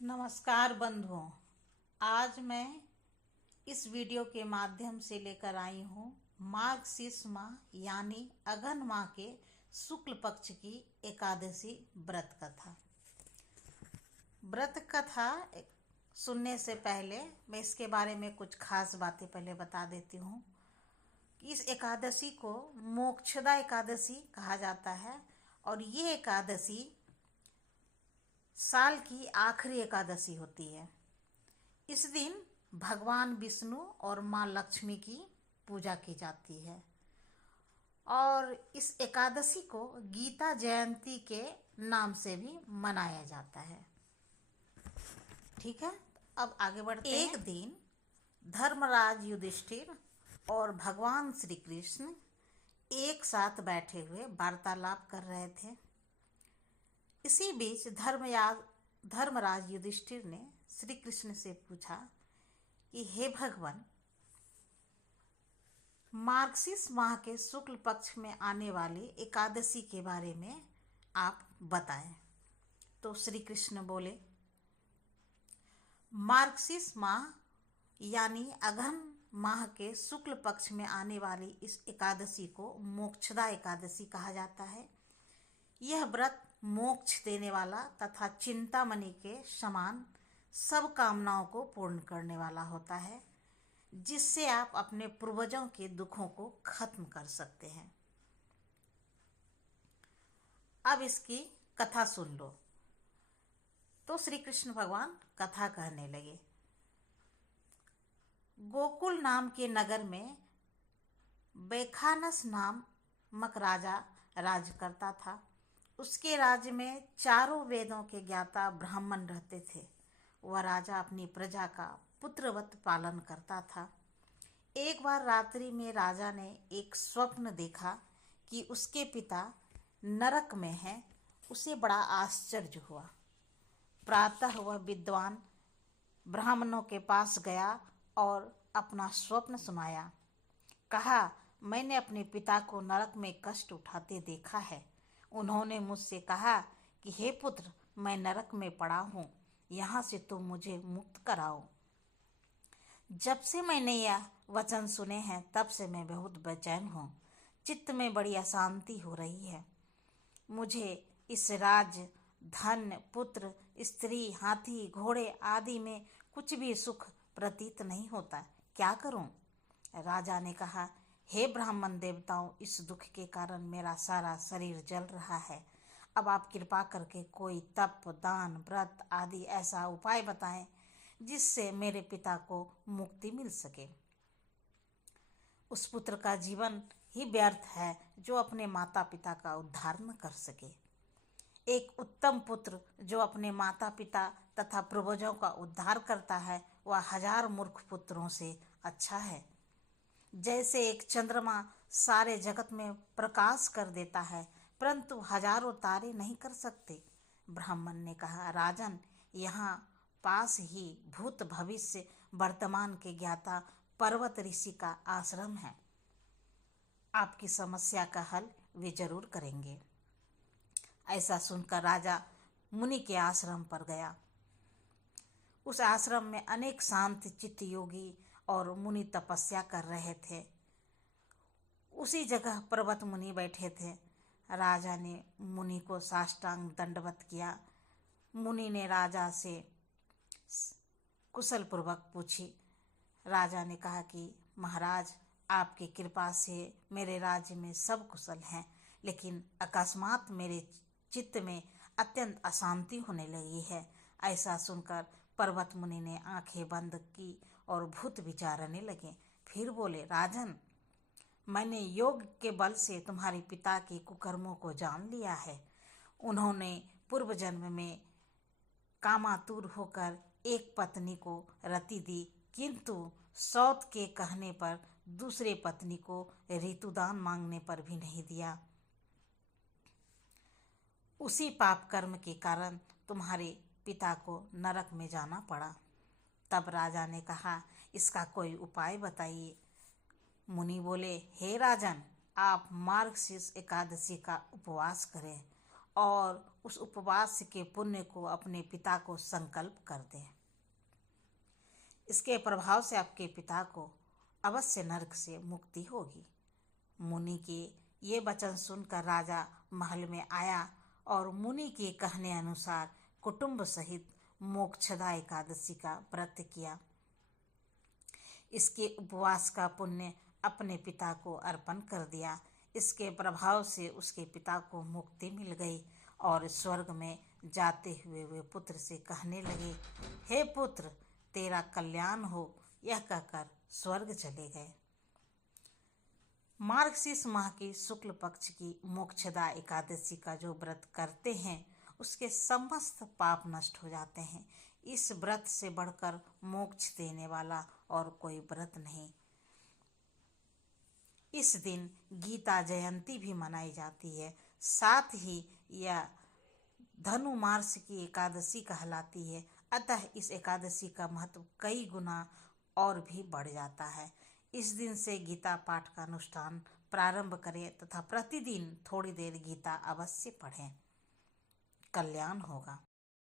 नमस्कार बंधुओं। आज मैं इस वीडियो के माध्यम से लेकर आई हूँ मार्गशीर्ष माह यानी अघन माह के शुक्ल पक्ष की एकादशी व्रत कथा। व्रत कथा सुनने से पहले मैं इसके बारे में कुछ खास बातें पहले बता देती हूँ कि इस एकादशी को मोक्षदा एकादशी कहा जाता है और ये एकादशी साल की आखिरी एकादशी होती है। इस दिन भगवान विष्णु और माँ लक्ष्मी की पूजा की जाती है और इस एकादशी को गीता जयंती के नाम से भी मनाया जाता है। ठीक है, अब आगे बढ़ते हैं। एक दिन धर्मराज युधिष्ठिर और भगवान श्री कृष्ण एक साथ बैठे हुए वार्तालाप कर रहे थे। इसी बीच धर्मराज युधिष्ठिर ने श्री कृष्ण से पूछा कि हे भगवान, मार्गशीर्ष माह के शुक्ल पक्ष में आने वाली एकादशी के बारे में आप बताएं। तो श्री कृष्ण बोले, मार्गशीर्ष माह यानी अघन माह के शुक्ल पक्ष में आने वाली इस एकादशी को मोक्षदा एकादशी कहा जाता है। यह व्रत मोक्ष देने वाला तथा चिंतामणि के समान सब कामनाओं को पूर्ण करने वाला होता है, जिससे आप अपने पूर्वजों के दुखों को खत्म कर सकते हैं। अब इसकी कथा सुन लो। तो श्री कृष्ण भगवान कथा कहने लगे। गोकुल नाम के नगर में बैखानस नामक राजा राज करता था। उसके राज्य में चारों वेदों के ज्ञाता ब्राह्मण रहते थे। वह राजा अपनी प्रजा का पुत्रवत पालन करता था। एक बार रात्रि में राजा ने एक स्वप्न देखा कि उसके पिता नरक में हैं। उसे बड़ा आश्चर्य हुआ। प्रातः वह विद्वान ब्राह्मणों के पास गया और अपना स्वप्न सुनाया। कहा, मैंने अपने पिता को नरक में कष्ट उठाते देखा है। उन्होंने मुझसे कहा कि हे पुत्र, मैं नरक में पड़ा हूँ, यहाँ से तुम मुझे मुक्त कराओ। जब से मैंने यह वचन सुने हैं तब से मैं बहुत बेचैन हूँ। चित्त में बड़ी अशांति हो रही है। मुझे इस राज्य, धन, पुत्र, स्त्री, हाथी, घोड़े आदि में कुछ भी सुख प्रतीत नहीं होता। क्या करूं? राजा ने कहा, हे ब्राह्मण देवताओं, इस दुख के कारण मेरा सारा शरीर जल रहा है। अब आप कृपा करके कोई तप, दान, व्रत आदि ऐसा उपाय बताएं जिससे मेरे पिता को मुक्ति मिल सके। उस पुत्र का जीवन ही व्यर्थ है जो अपने माता पिता का उद्धार न कर सके। एक उत्तम पुत्र जो अपने माता पिता तथा पूर्वजों का उद्धार करता है वह 1000 मूर्ख पुत्रों से अच्छा है। जैसे एक चंद्रमा सारे जगत में प्रकाश कर देता है परंतु हजारों तारे नहीं कर सकते। ब्राह्मण ने कहा, राजन, यहाँ पास ही भूत भविष्य वर्तमान के ज्ञाता पर्वत ऋषि का आश्रम है। आपकी समस्या का हल वे जरूर करेंगे। ऐसा सुनकर राजा मुनि के आश्रम पर गया। उस आश्रम में अनेक शांत चित्त योगी और मुनि तपस्या कर रहे थे। उसी जगह पर्वत मुनि बैठे थे। राजा ने मुनि को साष्टांग दंडवत किया। मुनि ने राजा से कुशल पूर्वक पूछी। राजा ने कहा कि महाराज, आपकी कृपा से मेरे राज्य में सब कुशल हैं, लेकिन अकस्मात मेरे चित्त में अत्यंत अशांति होने लगी है। ऐसा सुनकर पर्वत मुनि ने आंखें बंद की और भूत विचारने लगे। फिर बोले, राजन, मैंने योग के बल से तुम्हारे पिता के कुकर्मों को जान लिया है। उन्होंने पूर्व जन्म में कामातुर होकर एक पत्नी को रति दी, किंतु सौत के कहने पर दूसरे पत्नी को ऋतुदान मांगने पर भी नहीं दिया। उसी पाप कर्म के कारण तुम्हारे पिता को नरक में जाना पड़ा। तब राजा ने कहा, इसका कोई उपाय बताइए। मुनि बोले, हे राजन, आप मार्गशीर्ष एकादशी का उपवास करें और उस उपवास के पुण्य को अपने पिता को संकल्प कर दें। इसके प्रभाव से आपके पिता को अवश्य नरक से मुक्ति होगी। मुनि के ये वचन सुनकर राजा महल में आया और मुनि के कहने अनुसार कुटुंब सहित मोक्षदा एकादशी का व्रत किया। इसके उपवास का पुण्य अपने पिता को अर्पण कर दिया। इसके प्रभाव से उसके पिता को मुक्ति मिल गई और स्वर्ग में जाते हुए वे पुत्र से कहने लगे, हे पुत्र, तेरा कल्याण हो। यह कहकर स्वर्ग चले गए। मार्गशीर्ष माह की शुक्ल पक्ष की मोक्षदा एकादशी का जो व्रत करते हैं उसके समस्त पाप नष्ट हो जाते हैं। इस व्रत से बढ़कर मोक्ष देने वाला और कोई व्रत नहीं। इस दिन गीता जयंती भी मनाई जाती है। साथ ही यह धनुमास की एकादशी कहलाती है। अतः इस एकादशी का महत्व कई गुना और भी बढ़ जाता है। इस दिन से गीता पाठ का अनुष्ठान प्रारंभ करें तथा प्रतिदिन थोड़ी देर गीता अवश्य पढ़ें। कल्याण होगा।